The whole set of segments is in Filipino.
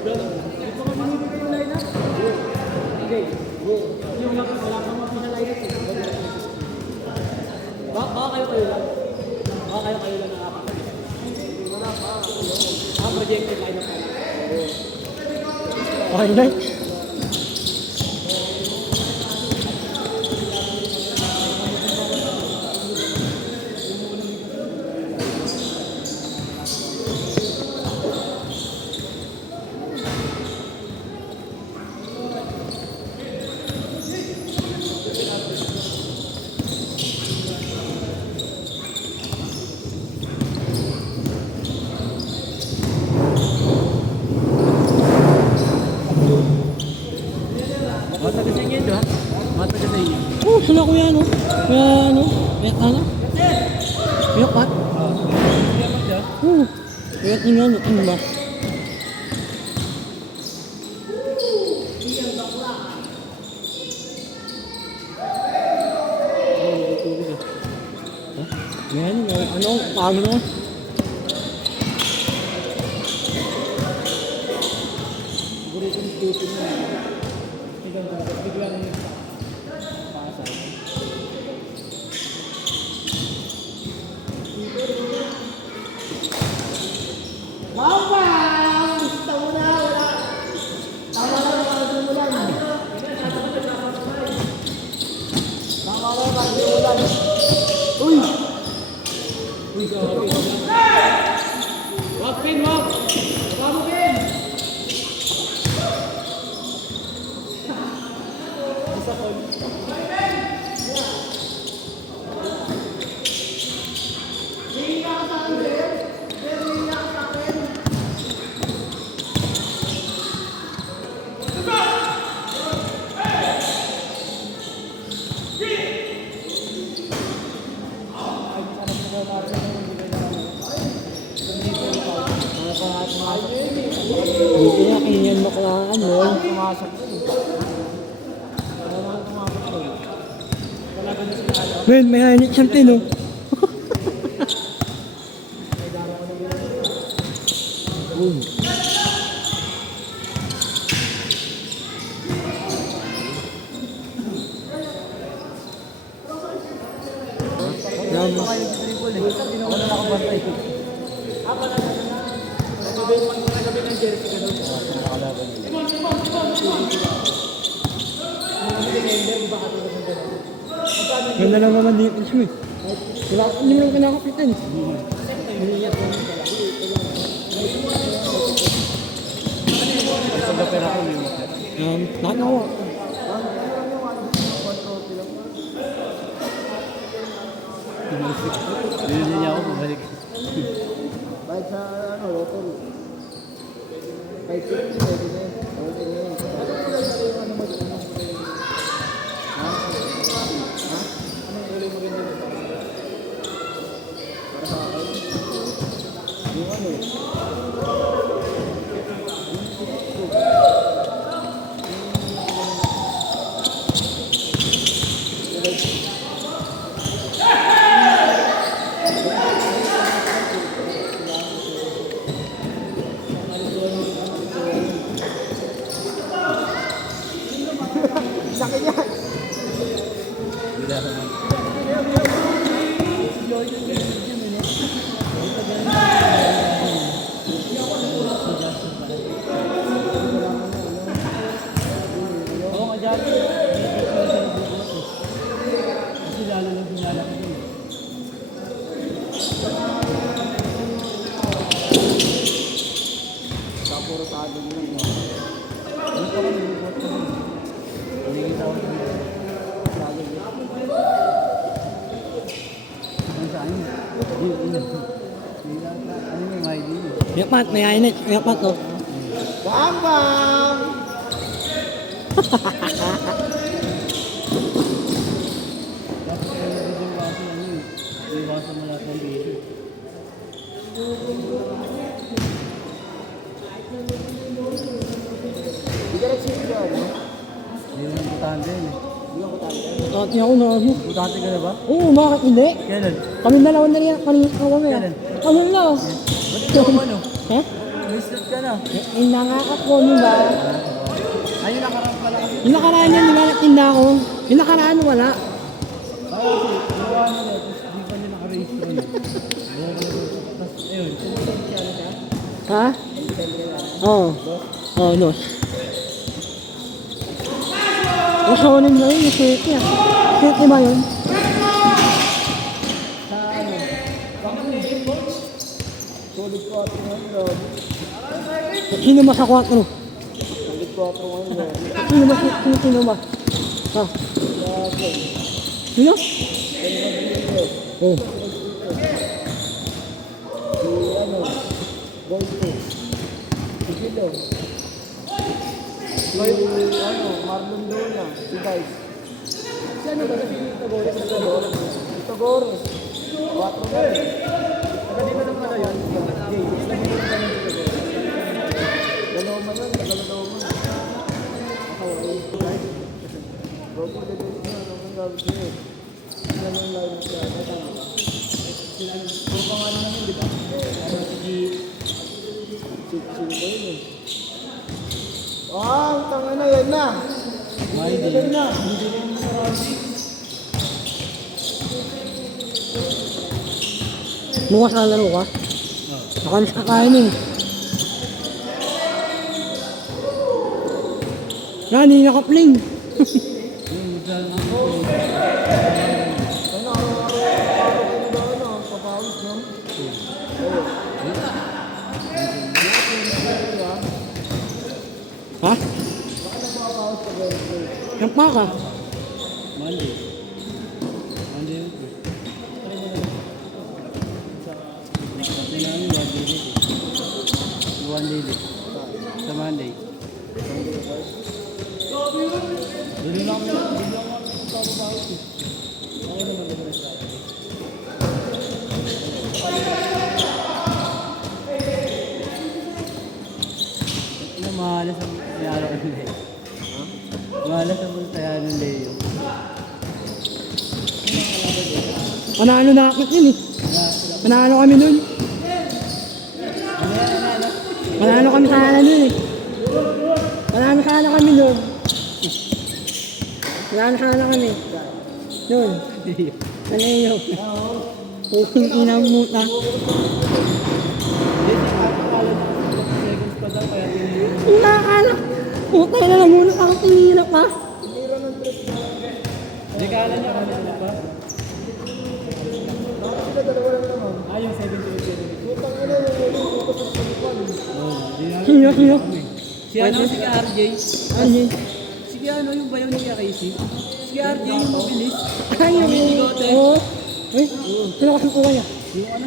Hindi ko kami binibigay yung line-up. Okay. Yung wala pang mapisa line-up. Baka kayo lang. Baka kayo lang nakakapagod. Wala pa. Projected line-up pa. Okay na. Mata kasi yun, ha? Mata kasi yun. Oh, sila kuya ano? Kuya ano? Kuya ano? Kuya Pat? Kuya ano? Ano ba? Yan, ano? Paano naman? Siguro itong tuto mo. Biglang pasal. Mama! Gusto mo na! Wala! Tama na lang, ano mo lang. Tama na lang, ano mo lang. Uy! Uy, sorry. Wag, Pin, wag! Wag mo, Pin! Isa ko. Hindi na kinyan maklaan mo. Pumasok. Ben, may hanit siyang tin, oh. Yan mo. Ako na nakabantay. Nagabi ng jersey ka doon. Ganda lang naman dito siya, eh. Wala ko hindi mo lang kinakapitan. Nakakawa. Hindi niya ako bumalik. Kahit sa ano, lottery. Kahit 50, pwede na yun. Pwede na yun. Ha? Ha? Anong ulo maganda nito? Para sa akin? Yung ano? Sakit yan! Oo nga dyan. Kasi lalo lang dumalaki din. Puro sa atin yun. Ano pa kami bubot ko din? Hindi kita ako din. Ano sa akin? Ano may may din? Kuya Pat, may hanit. Kuya Pat, oh. Bam! Bam! Dapat kayo nagiging waso ano eh. Iwasan mo lahat ng video. Hindi ka nagsisigil, ano? Hindi mo nang butahan din eh. Hindi ako tanda. Dati ako na ano. Butante ka na ba? Oo, bakit hindi? Kailan? Kami dalawa na rin. Kanina ako kami. Kailan? Kami na. Ba't ikaw ano? Ha? Misled ka na. Yung nangakap ko, di ba? Ayun, nakarang pala kasi. Yung nakaraan yan, di ba? Natinda ko. Yung nakaraan, wala. Gawa nila, tapos di pa nila naka-register na. Tapos, ayun, sumunod siya na siya. Ha? Oo. Oo, no. Masonin na yun, yung safety ah. Safety ba yun? Sa ano? Solid 4 ngayon, Rob. Sino ba sa 4? Solid 4 ngayon, Rob. Sino ba? Ha? Grabe. Sino? Oh. Si ano, Gold 2. Si Gilo. Si ano, Marlon Luna. Si Dice. Si ano ba? Si Tagores. Si Tagores. 4 na rin. Taga dito naman pala yun. Jay, taga dito naman yung Tagores. Dalawa yun, dalawa. Ako, ayun. Bago dito na, anong gagawin siya eh. Sila nang live siya. Tama ba? Sila nang, puro pangalan namin, di ba? Ano, si Sino ba yun eh? Ah, ang tanga na yan na! Hindi na! Hindi na yung marami. Bukas na laro ka? Baka na sa kain eh. Yan, hindi nakapling. Ano, araw-araw kayo ba ano? Papawis, no? Ha? Baka nagpapawis ka Wednesday. Yung pa ka? Monday. Monday yun. One day. Sa Monday. Dili lang papapawis eh. Ako naman naman sa akin. Mahalas ang mayaro ng Leo. Mahalas ang multaya ng Leo. Panalo na akit yun eh. Panalo kami nun. Panalo kami sa ala nun eh. Panalo sa ala kami nun. Panalo sa ala kami. Nun. Ano yun? Puking inang muta. Seconds pa daw kaya Nakakala. Puta na lang muna ako tinira pa. Hindi kala niya kasi ano pa? Sila dalawa lang naman. Yung 78. Putang ina yung ulo ko sa pagkuhan. Hiyo. Si ano, si RJ? Ano yun? Si ano yung bayaw niya Casey? Si RJ yung mabilis. Ay, yung bigote. Oo. Eh, sino kasi po kaya? Yung ano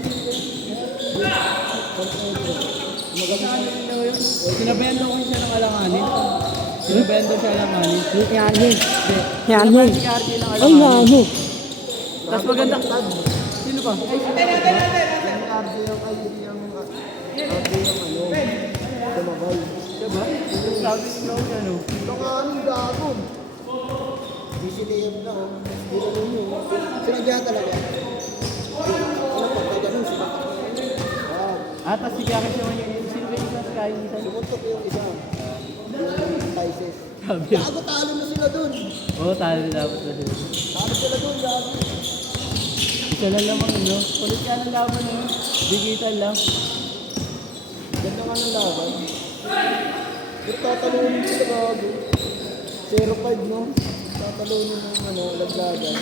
maganda yung daw yun. Sinabendo ko siya ng alanganin. Sinabendo siya alanganin. Yan yun. Yan yun. Si RJ ng Ay, alanganin. gago. Tapos maganda. Sino pa? Ay, Yung RJ yung ay yung RJ yung ano, tumabay. siya ba? Sabi ko na ano. Ito nga anong gago. DCDM na oh. Ginanong mo. Sinadya talaga. Ano pagkaganon sila. Ah, tapos si Kaki siya man yung sino ba yung isa sa kain isa? Sumuntok yung isa. Yung Tyses. Sabi. Gago talo na sila dun. Oo, talo dapat na sila. Talo sila dun, gago. Isa lang naman ano. Kulit ka ng laban na yun. Digital lang. Ganda nga ng laban. Pero tatalunin sila gago. 0-5 no? Tatalunin ng ano, laglagan.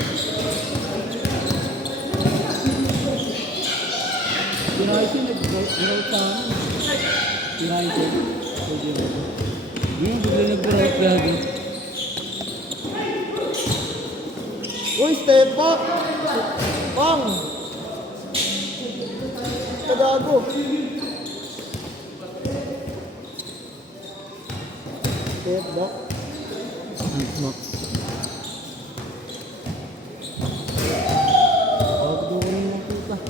United nag-grout sa amin. United. Bigla nag-grout gago. Uy, step back! Bang! Kagago! Step back?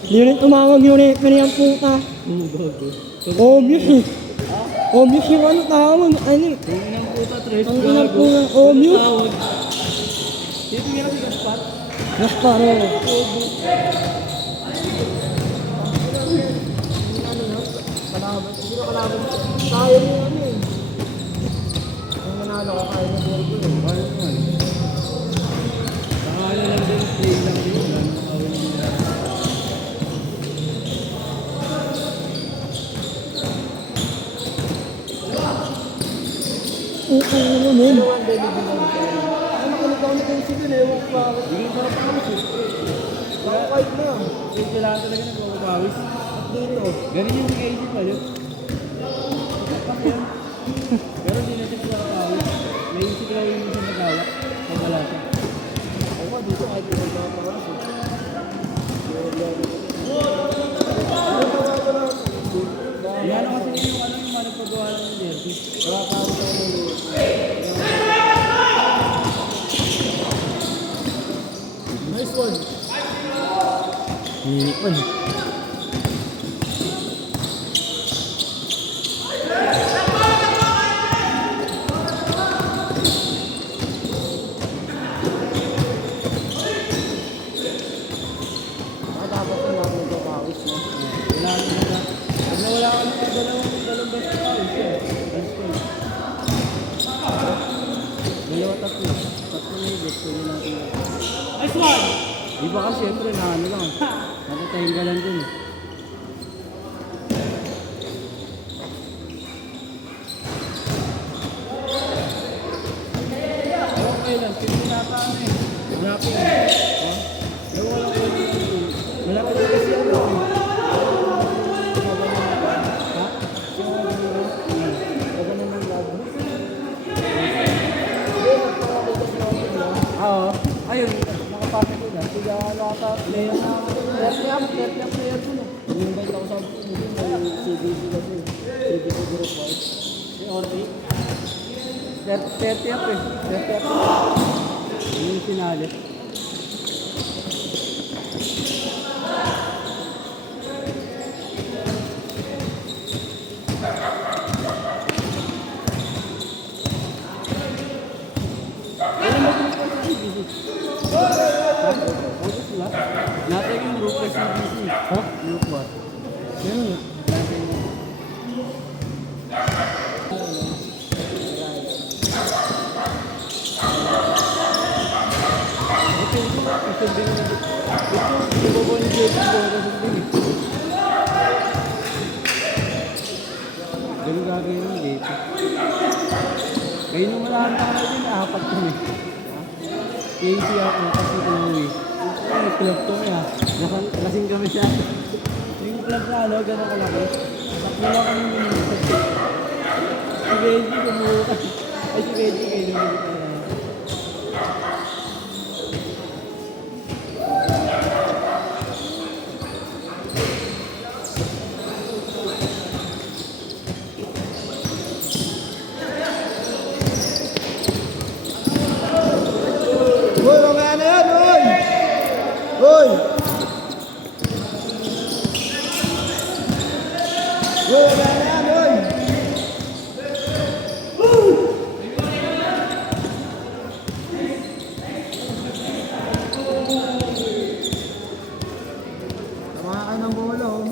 Hindi rin tumawag yung referee ang puta. Obvious eh. Obvious yung ano tawag. Ano eh. Ang inang puta, tres Ang inang puta, obvious. Tawag. Dito nga si Gaspar. Gasparo. Kalaban. Sino kalaban mo? Kaya mo ano eh. Kung manalo ka, kaya mo Virgo eh. Kaya naman. Saka ano lang din, play lang din. Wala namang awin nila. Oo, men. Ano ang David Villar? Ano makinig ako na kayo sige, ewan ko bakit. Hindi ko parang pangawis eh. Baka kahit na. Yung kailangan talaga nagpapawis. At dito. Ganun yung KG pala. Kapag yun. Pero hindi na siya nagpapawis. Naisip lang yung minsan nagawak. Pag wala siya. Ako nga dito kahit hindi ko nakapawas eh. Yan kasi yung ano yung mga nagpagawa ng jersey. Nakakaroon ako ng loob. Nice one. Hinikon. Dapat na natin nagpapawis no? Wala na na. Pag nawala ka ng dalawang best na pawis yun. Best ko. Dalawa tatlo. Tatlo na yung best ko yun natin. Nice one! Iba ka siyempre na ano lang. Natatayin ka lang dun. Okay lang, kasi napaan eh. Malapit eh. Oh? Pero wala ko yung malapit na kasi ano eh. Ha? Gaganan ng labo. Oo. Ayun, nakapasok ko na. Siga ano ata, player na ako. Kaya player ko no. Invite ako sa hindi may CBC kasi. CBC group ko. Si Orly. 30 up eh. 30 up. Yun yung sinali. Natin yung group ng CBC. Ha? Group what? Meron nga. Natin yung... Ito yung isundin mo. Ito, ibobo ni JP ko. Isundin eh. Ganun gagawin mo, JP. Kayo nung malahan ka na din, apat ko eh. KC ako kasi umuwi. Ay, club to eh. Lasing kami siya. Yung club na ano, gano'n kalaki. Sakmo lang kami minutes. Si Benji kumuha. Ay, si Benji kayo lumili pa na. Hoy, mamaya na yan, hoy! Hoy! Hoy, mamaya na yan, hoy! Tama ka ng bola, oh.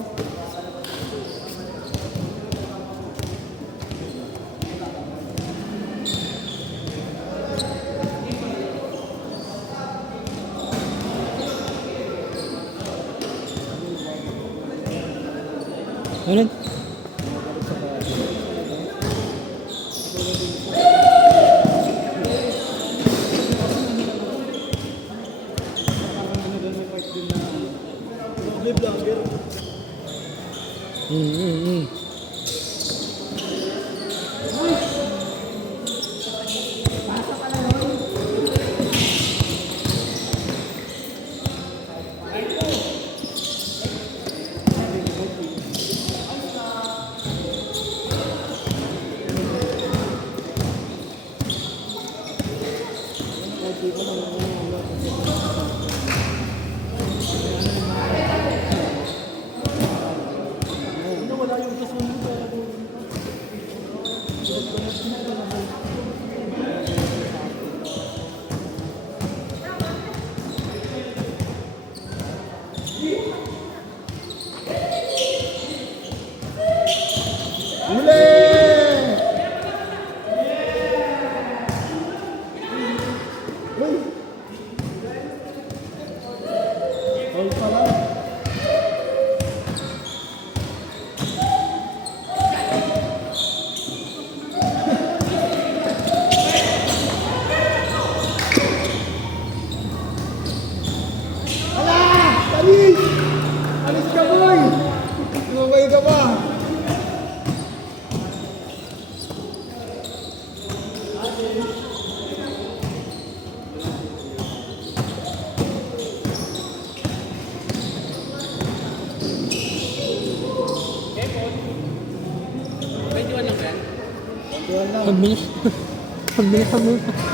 Meron. Mm. sumabay ka pa. Pwede lang yan. Ang bilis. Ang bilis ang bilis.